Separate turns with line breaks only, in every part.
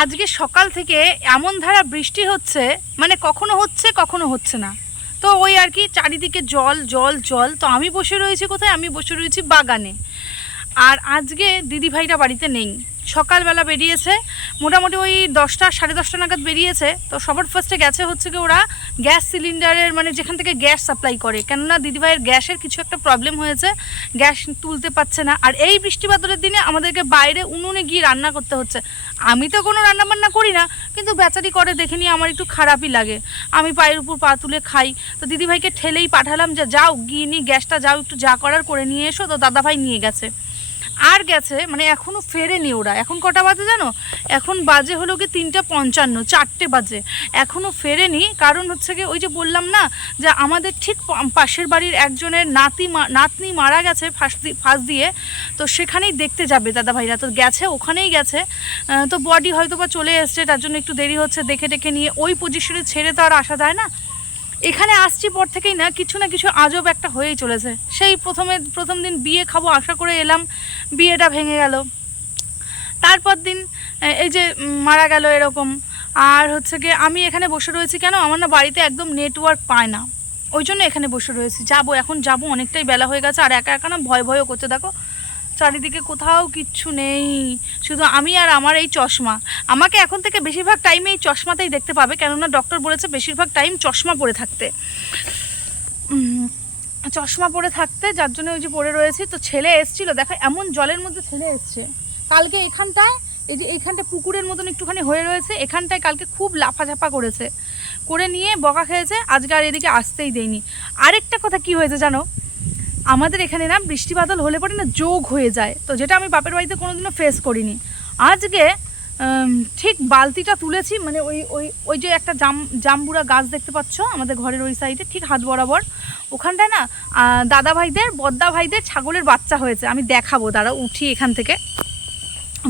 আজকে সকাল থেকে এমন ধারা বৃষ্টি হচ্ছে মানে কখনো হচ্ছে কখনো হচ্ছে না। তো ওই আর কি, চারিদিকে জল জল জল। তো আমি বসে রয়েছি কোথায়? আমি বসে রয়েছি বাগানে। আর আজকে দিদিভাইরা বাড়িতে নেই। সকালবেলা বেরিয়েছে। মোটামুটি ওই দশটা, সাড়ে দশটা নাগাদ বেরিয়েছে। তো সবার ফার্স্টে গেছে হচ্ছে কি ওরা গ্যাস সিলিন্ডারের মানে যেখান থেকে গ্যাস সাপ্লাই করে। কেননা দিদিভাইয়ের গ্যাসের কিছু একটা প্রবলেম হয়েছে, গ্যাস তুলতে পারছে না। আর এই বৃষ্টি বাদলের দিনে আমাদেরকে বাইরে উনুনে গিয়ে রান্না করতে হচ্ছে। আমি তো কোনো রান্না বান্না করি না, কিন্তু বেচারি করে দেখে নিয়ে আমার একটু খারাপই লাগে। আমি পায়ের উপর পা তুলে খাই। তো দিদিভাইকে ঠেলেই পাঠালাম যে, যাও গিয়ে নিয়ে গ্যাসটা যাও, একটু যা করার করে নিয়ে এসো। তো দাদাভাই নিয়ে গেছে। আর গেছে মানে এখনও ফেরেনি ওরা। এখন কটা বাজে জানো? এখন বাজে হলো কি তিনটা পঞ্চান্ন, চারটে বাজে। এখনও ফেরেনি, কারণ হচ্ছে কি ওই যে বললাম না, যে আমাদের ঠিক পাশের বাড়ির একজনের নাতি নাতনি মারা গেছে ফাঁস ফাঁস দিয়ে। তো সেখানেই দেখতে যাবে দাদা ভাইরা। তো গেছে, ওখানেই গেছে। তো বডি হয়তো বা চলে এসছে, তার জন্য একটু দেরি হচ্ছে। দেখে টেকে নিয়ে ওই পজিশনে ছেড়ে তো আর আসা যায় না। এখানে আসছি পর থেকেই না, কিছু না কিছু আজব একটা হয়েই চলেছে। সেই প্রথমে, প্রথম দিন বিয়ে খাব আশা করে এলাম, বিয়েটা ভেঙে গেল। তারপর দিন এই যে মারা গেল এরকম, আর হচ্ছে গিয়ে আমি এখানে বসে রয়েছি কেন? আমার না বাড়িতে একদম নেটওয়ার্ক পায় না। ওই জন্য এখানে বসে রয়েছি। যাব, এখন যাব, অনেকটাই বেলা হয়ে গেছে, আর একা একা না ভয় ভয়ও করছে। দেখো চারিদিকে কোথাও কিচ্ছু নেই। শুধু আমি আর আমার এই চশমা। আমাকে এখন থেকে বেশিরভাগ টাইমে এই চশমাতেই দেখতে পাবে। কেননা ডক্টর বলেছে বেশিরভাগ টাইম চশমা পরে থাকতে। চশমা পরে থাকতে, যার জন্য ওই যে পরে রয়েছি, তো ছেলে এসছিল। দেখো, এমন জলের মধ্যে ছেলে এসছে। কালকে এখানটায়, এই যে এইখানটা পুকুরের মতন একটুখানি হয়ে রয়েছে, এখানটায় কালকে খুব লাফাঝাপা করেছে। করে নিয়ে বকা খেয়েছে, আজকে আর এদিকে আসতেই দেয়নি। আরেকটা কথা কি হয়েছে জানো? আমাদের এখানে না বৃষ্টি বাদল হলে পরে না যোগ হয়ে যায়। তো যেটা আমি বাপের বাড়িতে কোনোদিনও ফেস করিনি। আজকে ঠিক বালতিটা তুলেছি মানে ওই ওই ওই যে একটা জাম জাম্বুরা গাছ দেখতে পাচ্ছ, আমাদের ঘরের ওই সাইডে ঠিক হাত বরাবর। ওখানটায় না দাদা ভাইদের, বদ্দা ভাইদের ছাগলের বাচ্চা হয়েছে। আমি দেখাবো দাঁড়া উঠি এখান থেকে।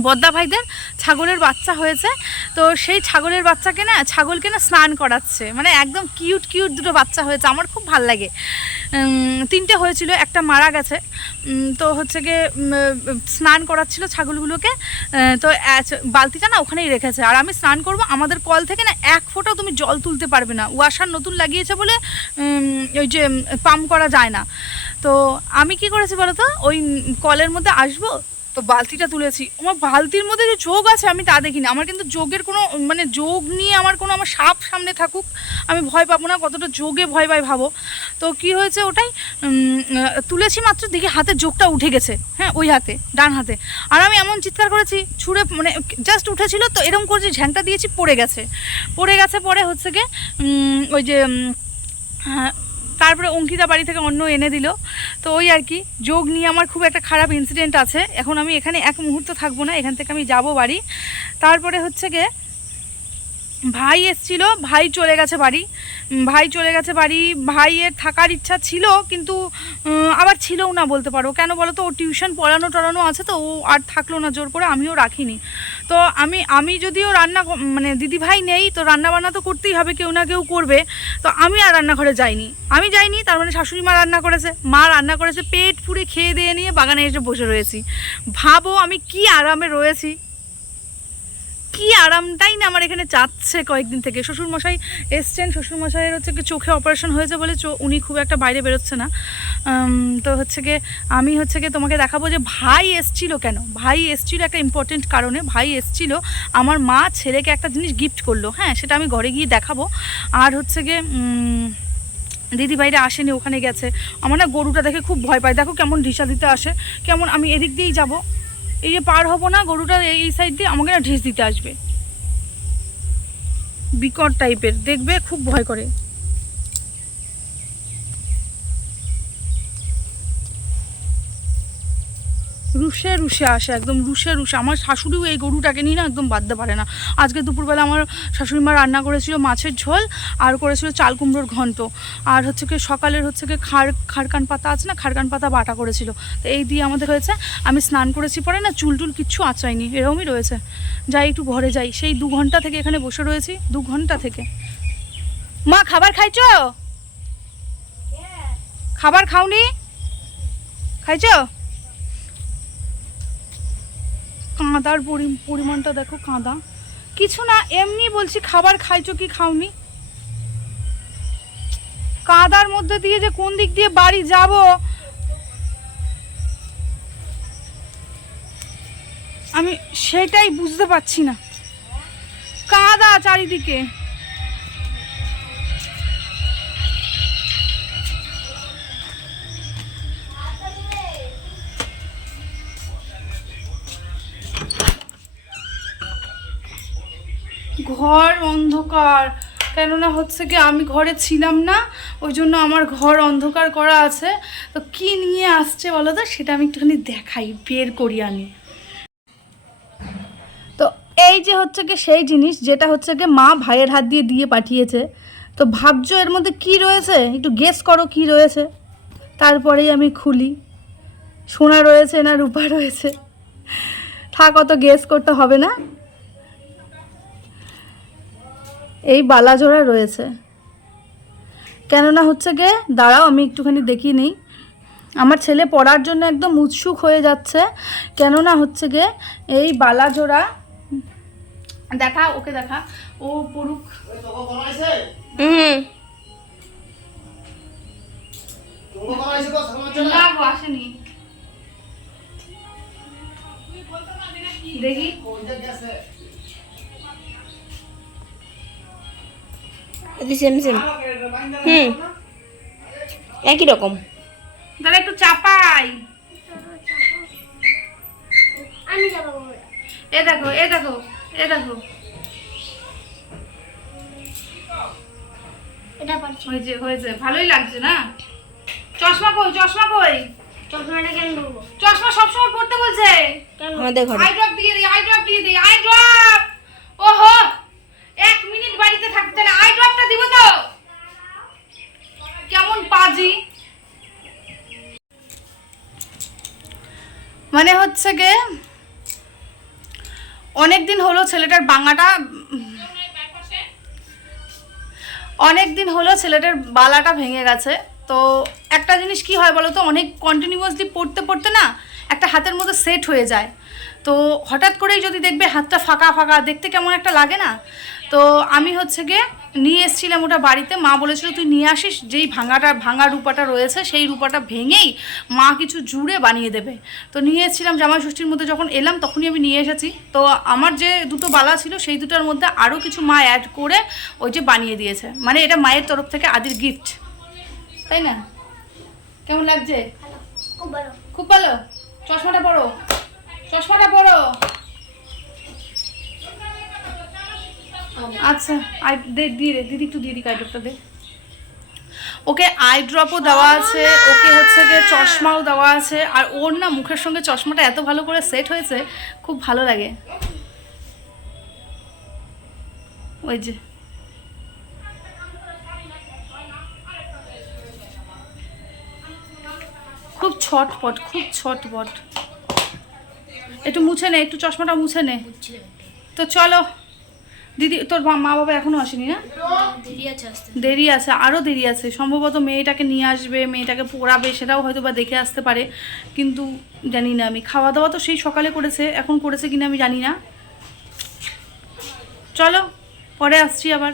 বদ্দা ভাইদের ছাগলের বাচ্চা হয়েছে। তো সেই ছাগলের বাচ্চাকে না, ছাগলকে না স্নান করাচ্ছে। মানে একদম কিউট কিউট দুটো বাচ্চা হয়েছে। আমার খুব ভালো লাগে। তিনটে হয়েছিল, একটা মারা গেছে। তো হচ্ছে গিয়ে স্নান করাচ্ছিল ছাগলগুলোকে। তো এচ- বালতিটা না ওখানেই রেখেছে। আর আমি স্নান করব, আমাদের কল থেকে না এক ফোঁটাও তুমি জল তুলতে পারবে না। ওয়াশার নতুন লাগিয়েছে বলে ওই যে পাম্প করা যায় না। তো আমি কি করেছি বলো তো? ওই কলের মধ্যে আসব তো বালতিটা তুলেছি। আমার বালতির মধ্যে যে যোগ আছে আমি তা দেখিনি। আমার কিন্তু যোগের কোনো মানে যোগ নিয়ে আমার কোনো, আমার সাপ সামনে থাকুক, আমি ভয় পাবো না, কতটা যোগে ভয় পাই ভাবো। তো কি হয়েছে ওটাই? তুলেছি মাত্র, দেখি হাতে যোগটা উঠে গেছে। হ্যাঁ ওই হাতে, ডান হাতে। আর আমি এমন চিৎকার করেছি, ছুঁড়ে মানে জাস্ট উঠেছিল, তো এরকম করেছি, ঝ্যাংটা দিয়েছি, পড়ে গেছে। পড়ে গেছে পরে হচ্ছে গিয়ে ওই যে তারপরে অঙ্কিতা বাড়ি থেকে অন্য এনে দিল। তো ওই আর কি, যোগ নিয়ে আমার খুব একটা খারাপ ইনসিডেন্ট আছে। এখন আমি এখানে এক মুহূর্ত থাকব না, এখান থেকে আমি যাব বাড়ি। তারপরে হচ্ছে গিয়ে, ভাই এসছিল, ভাই চলে গেছে বাড়ি। ভাই চলে গেছে বাড়ি, ভাইয়ের থাকার ইচ্ছা ছিল, কিন্তু আবার ছিলও না বলতে পারো। কেন বলো তো, ও টিউশন পড়ানো টড়ানো আছে তো, ও আর থাকল না জোর করে, আমিও রাখিনি। তো আমি আমি যদিও রান্না মানে দিদি ভাই নেই, তো রান্না বান্না তো করতেই হবে, কেউ না কেউ করবে। তো আমি আর রান্নাঘরে যাইনি। আমি যাইনি, তার মানে শাশুড়ি মা রান্না করেছে। মা রান্না করেছে, পেট পুড়ে খেয়ে দিয়ে নিয়ে বাগানে এসে বসে রয়েছি। ভাবো আমি কি আরামে রয়েছি। কি আরামটাই না আমার এখানে যাচ্ছে কয়েকদিন থেকে। শ্বশুরমশাই এসছেন, শ্বশুরমশাইয়ের হচ্ছে কি চোখে অপারেশন হয়েছে বলে উনি খুব একটা বাইরে বেরোচ্ছে না। তো হচ্ছে গিয়ে আমি হচ্ছে গিয়ে তোমাকে দেখাবো যে ভাই এসছিল কেন? ভাই এসছিল একটা ইম্পর্টেন্ট কারণে, ভাই এসছিল, আমার মা ছেলেকে একটা জিনিস গিফট করল হ্যাঁ সেটা আমি ঘরে গিয়ে দেখাবো। আর হচ্ছে গিয়ে দিদি ভাইরা আসেনি, ওখানে গেছে। আমার না গরুটা দেখে খুব ভয় পায়। দেখো কেমন ঢিসা দিতে আসে। কেমন আমি এদিক দিয়েই যাব। এই যে পার হব না, গরুটা এই সাইড দিয়ে আমাকে না ঢিস দিতে আসবে। বিকট টাইপের দেখবে খুব ভয় করে। রুষে রুষে আসে একদম রুষে রুষে। আমার শাশুড়িও এই গরুটাকে নিয়ে না একদম বাঁধতে পারে না। আজকে দুপুরবেলা আমার শাশুড়ি মা রান্না করেছিল মাছের ঝোল আর করেছিল চাল কুমড়োর ঘন্ট। আর হচ্ছে কি সকালের হচ্ছে কি খাড় খাড়কান পাতা আছে না খারকান পাতা বাটা করেছিল। তো এই দিয়ে আমাদের হয়েছে আমি স্নান করেছি পরে না চুল টুল কিচ্ছু আঁচাইনি এরকমই রয়েছে। যাই একটু ঘরে যাই। সেই দু ঘণ্টা থেকে এখানে বসে রয়েছি দু ঘণ্টা থেকে। মা খাবার খাইছ? খাবার খাওনি? খাইছো? কাঁদার পরি- পরিমাণটা দেখো কাঁদা। কিছু না, এমনি বলছি খাবার খাইছো কি খাওনি? কাদার মধ্যে দিয়ে যে কোন দিক দিয়ে বাড়ি যাব? আমি সেটাই বুঝতে পারছি না। কাদা চারিদিকে। ঘর অন্ধকার। কেননা হচ্ছে কি, আমি ঘরে ছিলাম না, ওই জন্য আমার ঘর অন্ধকার করা আছে। তো কি নিয়ে আসছে বলো তো? সেটা আমি একটুখানি দেখাই, বের করি আমি। তো এই যে হচ্ছে কি, সেই জিনিস যেটা হচ্ছে কি, মা ভাইয়ের হাত দিয়ে দিয়ে পাঠিয়েছে। তো ভাবছ এর মধ্যে কি রয়েছে? একটু গেস করো কি রয়েছে। তারপরেই আমি খুলি। সোনা রয়েছে না রূপা রয়েছে? থাক, অত গেস করতে হবে না। এই বালাজোড়া রয়েছে। কেননা হচ্ছে গে দাঁড়াও আমি একটুখানি দেখি নেই। আমার ছেলে পড়ার জন্য একদম উৎসুক হয়ে যাচ্ছে। কেননা হচ্ছে গে এই বালাজোড়া দেখা ওকে দেখা ও পড়ুক।
হুম।
আসেনি। দেখি।
সেম সেম হুম। একই রকম।
তাহলে একটু চাপাই।
আমি
এ দেখো এ দেখো এ দেখো।
এটা পারছি।
হয়েছে হয়েছে। ভালোই লাগছে না? চশমা কই চশমা কই?
চশমাটা কেন
চশমা সবসময় পড়তে বলছে।
কেন?
আমাদের ঘরে।
আই ড্রপ দিয়ে দিই আই ড্রপ দিয়ে দিই আই ড্রপ ওহো! এক মিনিট বাড়িতে থাকতে না আই ড্রপটা দিব তো। কেমন পাজি। মানে হচ্ছে গে অনেক দিন হলো ছেলেটার বাঙাটা অনেক দিন হলো ছেলেটার বালাটা ভেঙে গেছে। তো একটা জিনিস কি হয় বলো তো অনেক কন্টিনিউয়াসলি পড়তে পড়তে না একটা হাতের মধ্যে সেট হয়ে যায়। তো হঠাৎ করেই যদি দেখবে হাতটা ফাঁকা ফাঁকা, দেখতে কেমন একটা লাগে না তো আমি হচ্ছে গিয়ে নিয়ে এসেছিলাম ওটা বাড়িতে। মা বলেছিল তুই নিয়ে আসিস যেই ভাঙাটা ভাঙা রূপাটা রয়েছে সেই রূপাটা ভেঙেই মা কিছু জুড়ে বানিয়ে দেবে। তো নিয়ে এসেছিলাম জামাই ষষ্ঠীর মধ্যে যখন এলাম তখনই আমি নিয়ে এসেছি। তো আমার যে দুটো বালা ছিল সেই দুটোর মধ্যে আরও কিছু মা অ্যাড করে ওই যে বানিয়ে দিয়েছে। মানে এটা মায়ের তরফ থেকে আদির গিফট তাই না? কেমন লাগছে?
খুব ভালো।
খুব ভালো? চশমাটা পড়ো চশমাটা পরো। আচ্ছা আই দে, দিয়ে দিদি একটু দিয়ে দিক আই ড্রপটা দে। ওকে আই ড্রপও দেওয়া আছে, ওকে হচ্ছে চশমাও দেওয়া আছে, আর ওর না মুখের সঙ্গে চশমাটা এত ভালো করে সেট হয়েছে, খুব ভালো লাগে। ওই যে। খুব ছটপট খুব ছটপট। একটু মুছে নে, একটু চশমাটা মুছে নে। তো চলো। দিদি তোর মা বাবা এখনও আসেনি না?
দেরি আছে আসতে।
দেরি আছে আরও দেরি আছে। সম্ভবত মেয়েটাকে নিয়ে আসবে মেয়েটাকে পড়াবে সেটাও হয়তো বা দেখে আসতে পারে। কিন্তু জানি না আমি খাওয়া দাওয়া তো সেই সকালে করেছে এখন করেছে কিনা আমি জানি না। চলো পরে আসছি আবার।